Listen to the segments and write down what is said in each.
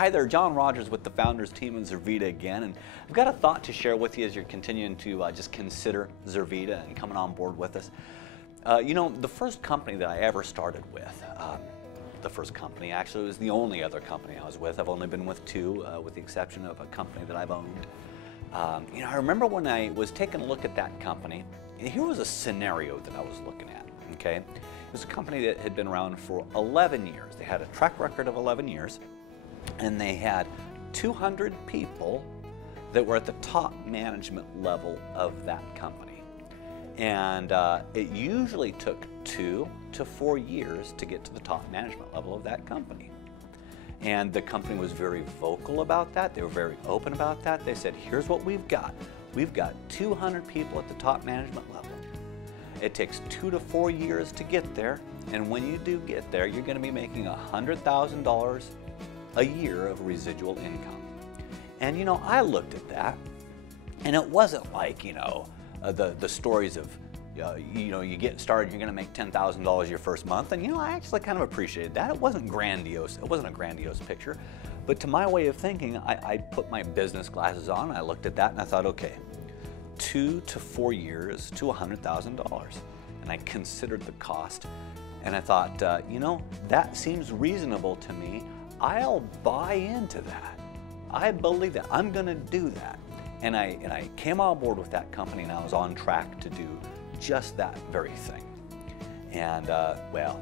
Hi there, John Rogers with the founders team of Zurvita again, and I've got a thought to share with you as you're continuing to just consider Zurvita and coming on board with us. You know, the first company that I ever started with, the first company actually was the only other company I was with. I've only been with two, with the exception of a company that I've owned. You know, I remember when I was taking a look at that company, here was a scenario that I was looking at, okay? It was a company that had been around for 11 years. They had a track record of 11 years, and they had 200 people that were at the top management level of that company. And it usually took 2 to 4 years to get to the top management level of that company. And the company was very vocal about that. They were very open about that. They said, here's what we've got. We've got 200 people at the top management level. It takes 2 to 4 years to get there. And when you do get there, you're going to be making $100,000 a year of residual income. And you know, I looked at that, and it wasn't like, you know, the stories of, you know, you get started, you're going to make $10,000 your first month. And you know, I actually kind of appreciated that. It wasn't grandiose. It wasn't a grandiose picture. But to my way of thinking, I put my business glasses on, and I looked at that, and I thought, okay, 2 to 4 years to $100,000. And I considered the cost, and I thought, you know, that seems reasonable to me. I'll buy into that. I believe that. I'm going to do that. And I came on board with that company, and I was on track to do just that very thing. And well,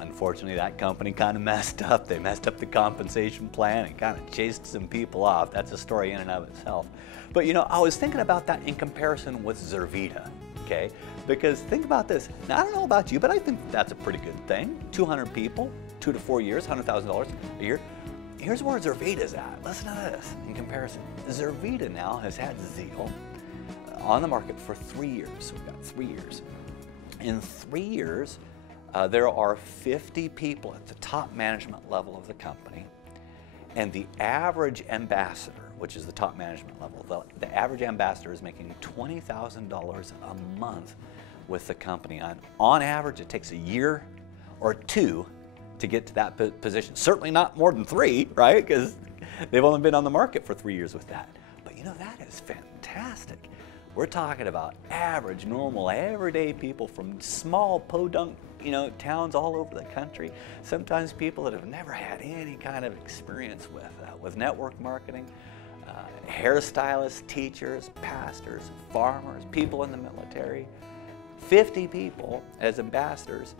unfortunately, that company kind of messed up. They messed up the compensation plan and kind of chased some people off. That's a story in and of itself. But you know, I was thinking about that in comparison with Zurvita, okay? Because think about this. Now, I don't know about you, but I think that's a pretty good thing. 200 people, 2 to 4 years, $100,000 a year. Here's where Zurvita's at. Listen to this in comparison. Zurvita now has had Zeal on the market for 3 years. So we've got 3 years. In 3 years, there are 50 people at the top management level of the company, and the average ambassador, which is the top management level, the average ambassador is making $20,000 a month with the company. On average, it takes a year or 2 to get to that position. Certainly not more than 3, right? Because they've only been on the market for 3 years with that. But you know, that is fantastic. We're talking about average, normal, everyday people from small podunk, you know, towns all over the country. Sometimes people that have never had any kind of experience with network marketing, hairstylists, teachers, pastors, farmers, people in the military. 50 people as ambassadors,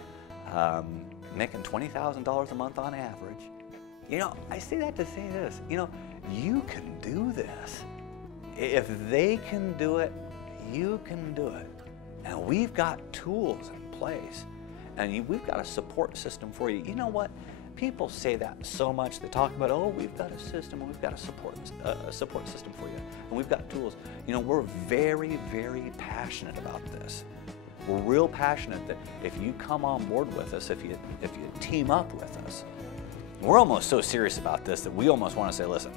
making $20,000 a month on average. You know, I say that to say this, you know, you can do this. If they can do it, you can do it. And we've got tools in place, and we've got a support system for you. You know what? People say that so much. They talk about, oh, we've got a system, and we've got a support system for you, and we've got tools. You know, we're very, very passionate about this. We're real passionate that if you come on board with us, if you team up with us, we're almost so serious about this that we almost want to say, listen,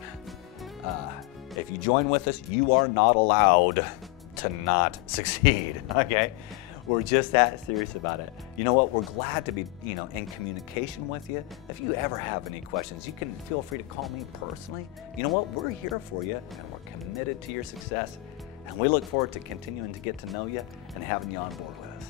if you join with us, you are not allowed to not succeed, okay? We're just that serious about it. You know what? We're glad to be, you know, in communication with you. If you ever have any questions, you can feel free to call me personally. You know what? We're here for you, and we're committed to your success. And we look forward to continuing to get to know you and having you on board with us.